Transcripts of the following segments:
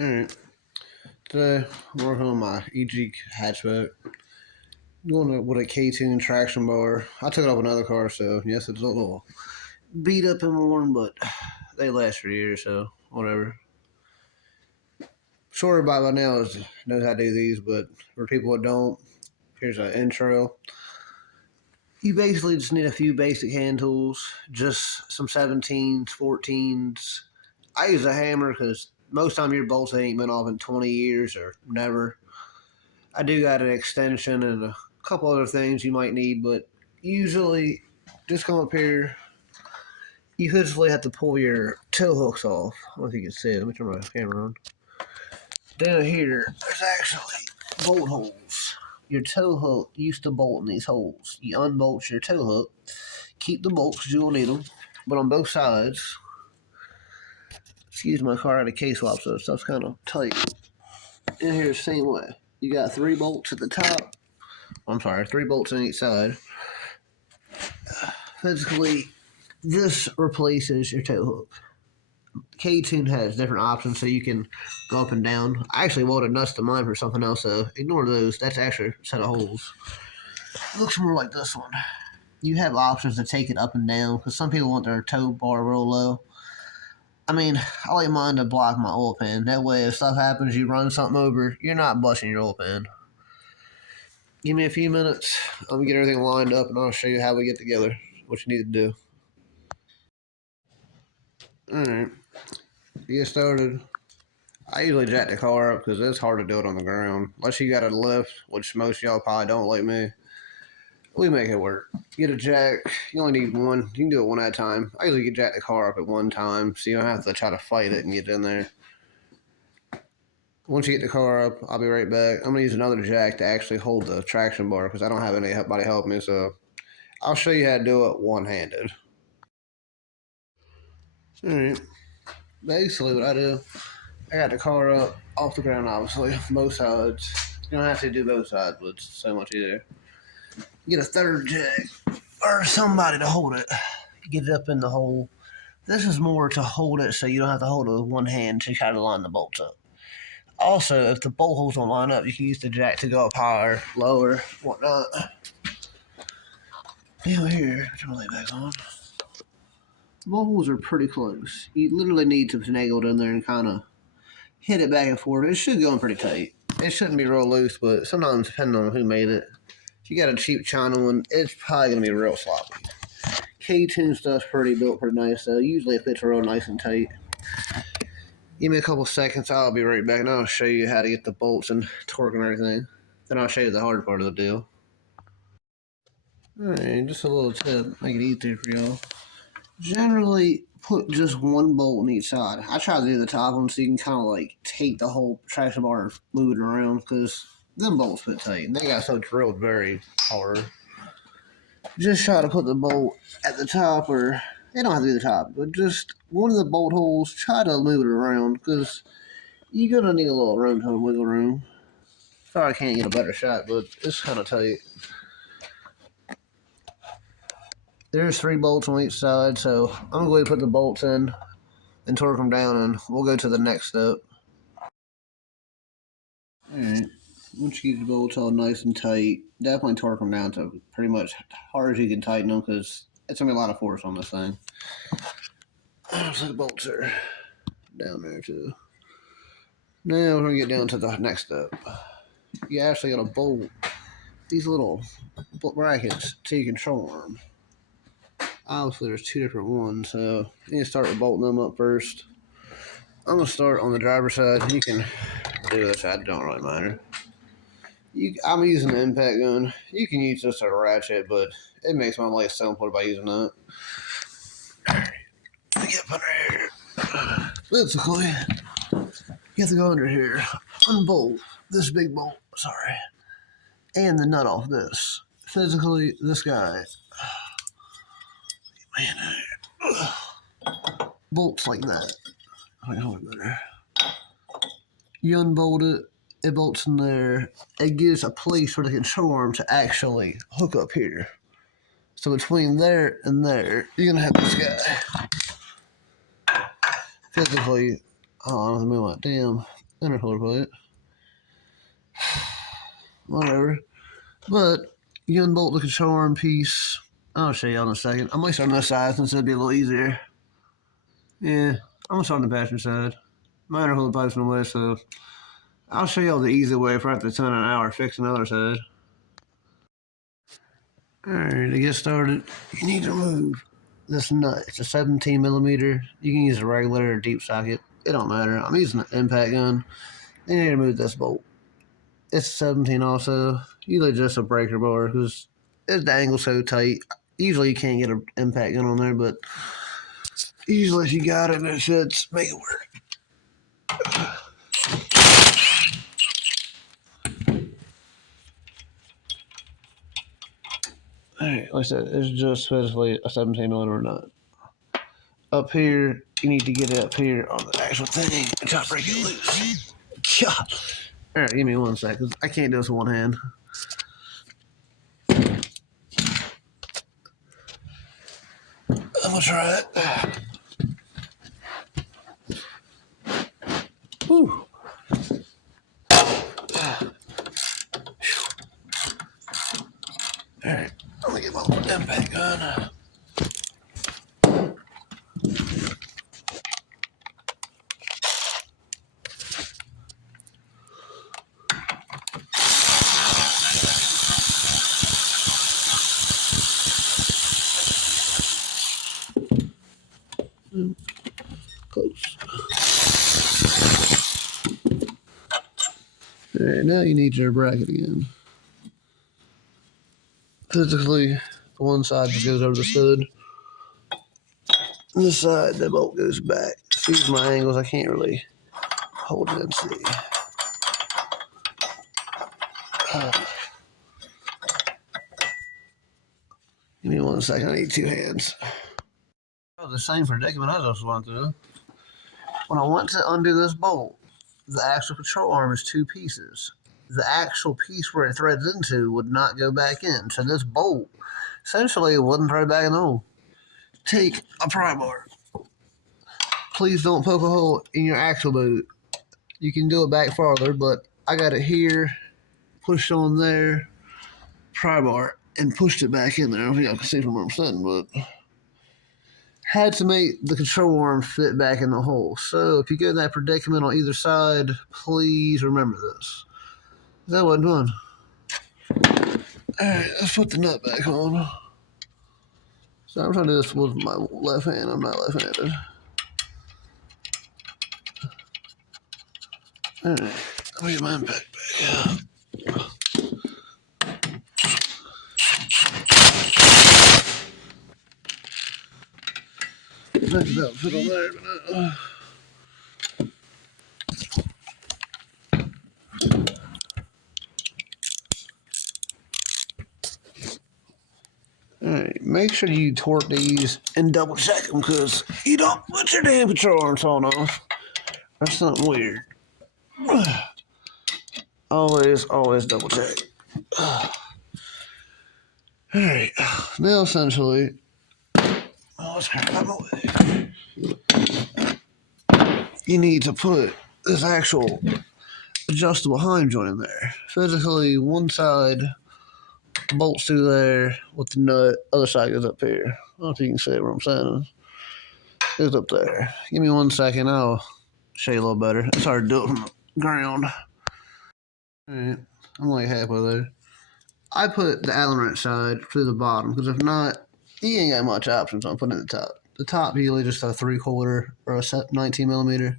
Alright, today I'm working on my EG hatchback. Going with a K-tune traction bar. I took it off another car, so yes, it's a little beat up and worn, but they last for years, so whatever. Sure, everybody by now knows how to do these, but for people that don't, here's an intro. You basically just need a few basic hand tools, just some 17s, 14s. I use a hammer because most time your bolts ain't been off in 20 years or never. I do got an extension and a couple other things you might need, but usually just come up here. You physically have to pull your tow hooks off. I don't know if you can see it. Let me turn my camera on. Down here, there's actually bolt holes. Your tow hook used to bolt in these holes. You unbolt your tow hook, keep the bolts because you will need them, but on both sides, excuse my car had a K-swap, so stuff's kind of tight. In here, the same way. You got 3 bolts at the top. I'm sorry, 3 bolts on each side. Physically, this replaces your tow hook. K-tune has different options so you can go up and down. I actually welded nuts to mine for something else, so ignore those. That's actually a set of holes. It looks more like this one. You have options to take it up and down because some people want their tow bar real low. I mean, I like mine to block my oil pan. That way, if stuff happens, you run something over, you're not busting your oil pan. Give me a few minutes. I'm going to get everything lined up, and I'll show you how we get together, what you need to do. Alright, to get started, I usually jack the car up because it's hard to do it on the ground. Unless you got a lift, which most of y'all probably don't like me. We make it work. Get a jack. You only need one. You can do it one at a time. I usually get jack the car up at one time, so you don't have to try to fight it and get in there. Once you get the car up, I'll be right back. I'm going to use another jack to actually hold the traction bar because I don't have anybody help me, so I'll show you how to do it one-handed. Alright. Basically what I do, I got the car up off the ground, obviously, both sides. You don't have to do both sides, but it's so much easier. Get a third jack or somebody to hold it. Get it up in the hole. This is more to hold it so you don't have to hold it with one hand to try to line the bolts up. Also, if the bolt holes don't line up, you can use the jack to go up higher, lower, whatnot. Now here, turn my light back on. The bolt holes are pretty close. You literally need to finagle it in there and kind of hit it back and forth. It should go in pretty tight. It shouldn't be real loose, but sometimes depending on who made it, if you got a cheap China one, it's probably gonna be real sloppy. K-tune stuff's built pretty nice, so usually it fits real nice and tight. Give me a couple seconds, I'll be right back, and I'll show you how to get the bolts and torque and everything. Then I'll show you the hard part of the deal. Alright, just a little tip, make it easier for y'all. Generally, put just one bolt on each side. I try to do the top one so you can kind of like take the whole traction bar and move it around because them bolts fit tight and they got so drilled very hard. Just try to put the bolt at the top, or they don't have to be the top, but just one of the bolt holes. Try to move it around because you're gonna need a little room to wiggle room. Sorry, I can't get a better shot, but it's kind of tight. There's 3 bolts on each side, so I'm going to put the bolts in and torque them down, and we'll go to the next step. Alright, once you get the bolts all nice and tight, definitely torque them down to pretty much hard as you can tighten them because it's going to be a lot of force on this thing. So the bolts are down there too. Now we're going to get down to the next step. You actually got to bolt these little brackets to your control arm. Obviously there's 2 different ones, so you need to start with bolting them up first. I'm going to start on the driver's side. You can do this side, it don't really matter. I'm using the impact gun. You can use this as a ratchet, but it makes my life simpler by using that. Alright, get up under here. Basically, you have to go under here, unbolt this big bolt, sorry, and the nut off this. Physically, this guy, man, bolts like that. Hold it better. You unbolt it, it bolts in there. It gives a place for the control arm to actually hook up here. So between there and there, you're gonna have this guy. Physically, Oh, I'm gonna like, damn, intercooler plate. Whatever. But you unbolt the control arm piece. I'll show you in a second. I might start on this side since it'll be a little easier. Yeah, I'm gonna start on the passenger side. My intercooler pipe's in the way, so I'll show you all the easy way for after 10 an hour fixing the other side. Alright, to get started, you need to remove this nut. It's a 17 millimeter. You can use a regular or deep socket. It don't matter. I'm using an impact gun. You need to remove this bolt. It's 17 also. Usually just a breaker bar because the angle's so tight. Usually you can't get an impact gun on there, but usually if you got it, it should make it work. Alright, like I said, it's just physically a 17 millimeter nut. Up here, you need to get it up here on the actual thing and try to break it loose. God. Alright, give me 1 sec, because I can't do this with one hand. I'm gonna try it. Whew. Alright, I'm gonna get my little impact gun. Close. Alright, now you need your bracket again. Physically, one side just goes over the stud. This side, the bolt goes back. Excuse my angles, I can't really hold it and see. Give me 1 second, I need 2 hands. Oh, the same predicament I just went through. When I went to undo this bolt, the actual control arm is 2 pieces. The actual piece where it threads into would not go back in. So this bolt, essentially, it wouldn't thread back in the hole. Take a pry bar. Please don't poke a hole in your axle boot. You can do it back farther, but I got it here, pushed on there, pry bar, and pushed it back in there. I don't think I can see from where I'm sitting, but had to make the control arm fit back in the hole. So if you get in that predicament on either side, please remember this. That wasn't fun. Alright, let's put the nut back on. So I'm trying to do this with my left hand. I'm not left-handed. Alright, let me get my impact back. That's about fit on there, but not. Alright, make sure you torque these and double check them because you don't want your damn control arm falling off. That's something weird. Always double check. Alright, now essentially, let's grab out my way. You need to put this actual adjustable heim joint in there. Physically, one side bolts through there with the nut, other side goes up here. I don't know if you can see what I'm saying. It goes up there. Give me 1 second, I'll show you a little better. It's hard to do it from the ground. Alright, I'm like halfway there. I put the Allen wrench side to the bottom because if not, you ain't got much options on putting it at the top. The top usually just a 3/4 or a 19 millimeter.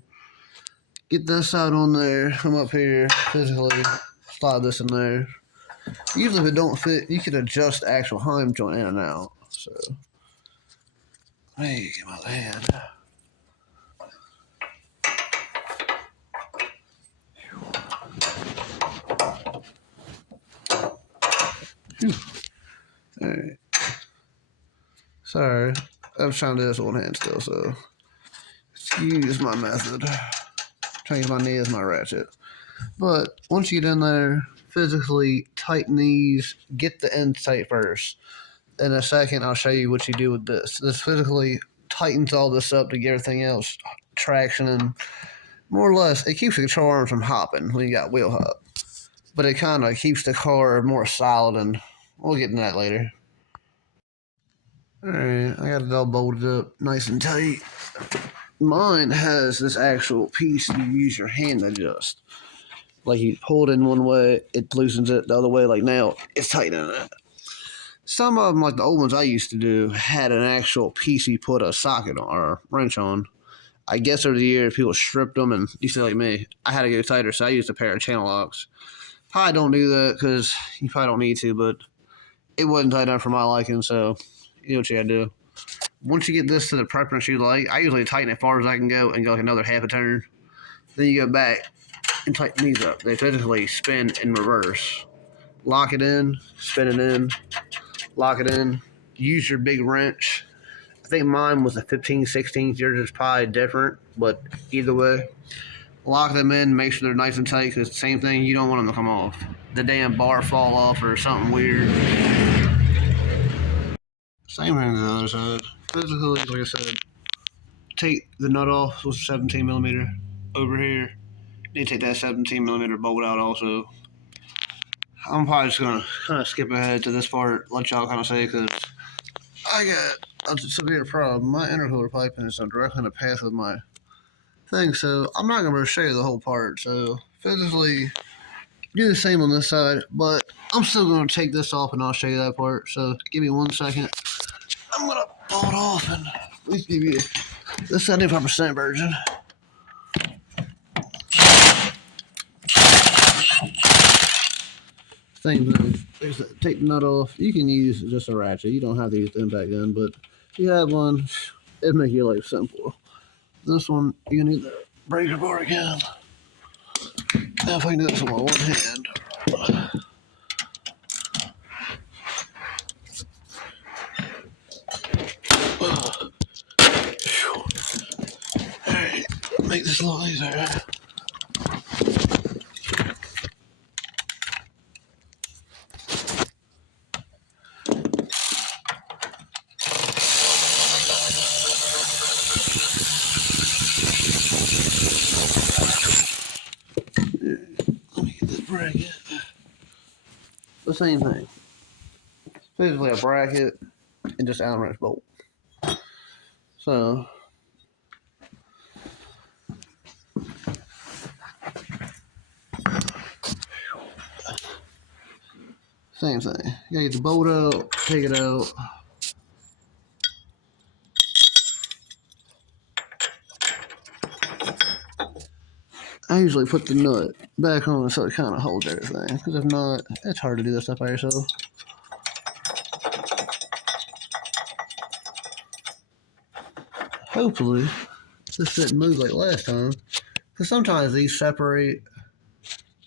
Get this side on there, come up here, physically slide this in there. Usually if it don't fit, you can adjust the actual heim joint in and out. So, let me get my hand. Alright. Sorry, I'm trying to do this with one hand still, so excuse my method. Trying to use my knee as my ratchet. But once you get in there, physically tighten these, get the ends tight first. In a second, I'll show you what you do with this. This physically tightens all this up to get everything else traction and more or less, it keeps the control arms from hopping when you got wheel hop. But it kind of keeps the car more solid, and we'll get into that later. Alright, I got it all bolted up nice and tight. Mine has this actual piece you use your hand to adjust. Like you pull it in one way, it loosens it the other way. Like now, it's tightening it. Some of them, like the old ones I used to do, had an actual piece you put a socket on or a wrench on. I guess over the years, people stripped them, and you say like me, I had to go tighter, so I used a pair of channel locks. Probably don't do that because you probably don't need to, but it wasn't tight enough for my liking, so you know what you gotta do. Once you get this to the preference you like, I usually tighten it as far as I can go and go like another half a turn. Then you go back and tighten these up. They physically spin in reverse. Lock it in, spin it in, lock it in. Use your big wrench. I think mine was a 15/16. Yours is probably different, but either way, lock them in. Make sure they're nice and tight because same thing, you don't want them to come off. The damn bar fall off or something weird. Same thing on the other side. Physically, like I said, take the nut off with 17 millimeter over here. Need to take that 17 millimeter bolt out also. I'm probably just gonna kind of skip ahead to this part, let y'all kind of say, because I got a severe problem. My intercooler piping is directly in the path of my thing, so I'm not gonna show you the whole part. So physically, do the same on this side, but I'm still gonna take this off and I'll show you that part. So give me 1 second. I'm gonna pull it off and at least give you the 75% version. Same thing. Take the nut off. You can use just a ratchet. You don't have to use the impact gun, but if you have one, it'd make your life simple. This one, you need the breaker bar again. Now if I can do this with my one hand. Alright, make this a little easier. Let me get this bracket. The same thing. Basically a bracket and just Allen wrench bolt. So same thing. You gotta get the bolt out, take it out. I usually put the nut back on so it kind of holds everything. Because if not, it's hard to do this stuff by yourself. Hopefully, this didn't move like last time. Because sometimes these separate.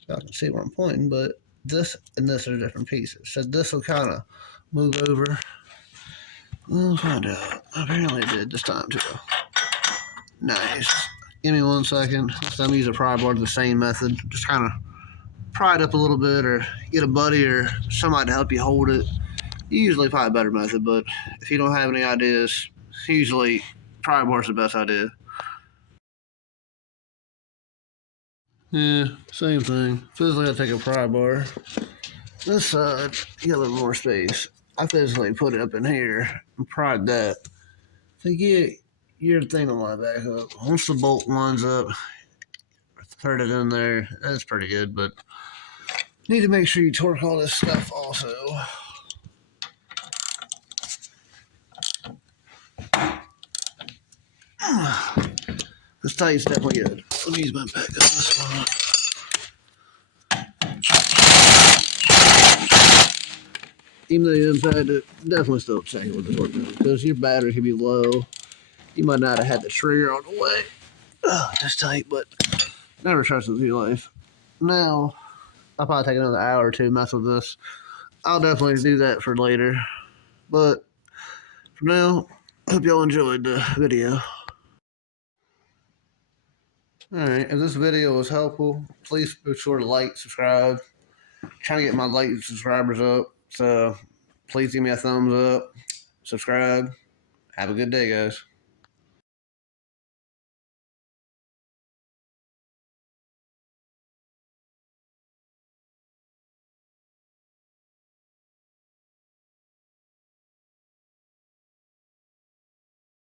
Y'all can see where I'm pointing, but this and this are different pieces. So this will kind of move over. We'll find out. Apparently it did this time too. Nice. Give me 1 second. This time I use a pry bar the same method. Just kind of pry it up a little bit or get a buddy or somebody to help you hold it. Usually probably a better method, but if you don't have any ideas, usually pry bar is the best idea. Yeah, same thing. Physically I take a pry bar. This side, you got a little more space. I physically put it up in here and pried that to get your thing to line back up. Once the bolt lines up, thread it in there. That's pretty good, but need to make sure you torque all this stuff also. This tight's definitely good. Let me use my back on this one. Even though you impacted it, definitely still check it with the torque down because your battery could be low. You might not have had the trigger on the way. Just tight, but never trust it with your life. Now, I'll probably take another hour or two mess with this. I'll definitely do that for later. But for now, I hope y'all enjoyed the video. Alright, if this video was helpful, please be sure to like, subscribe. I'm trying to get my like subscribers up, so please give me a thumbs up, subscribe. Have a good day, guys.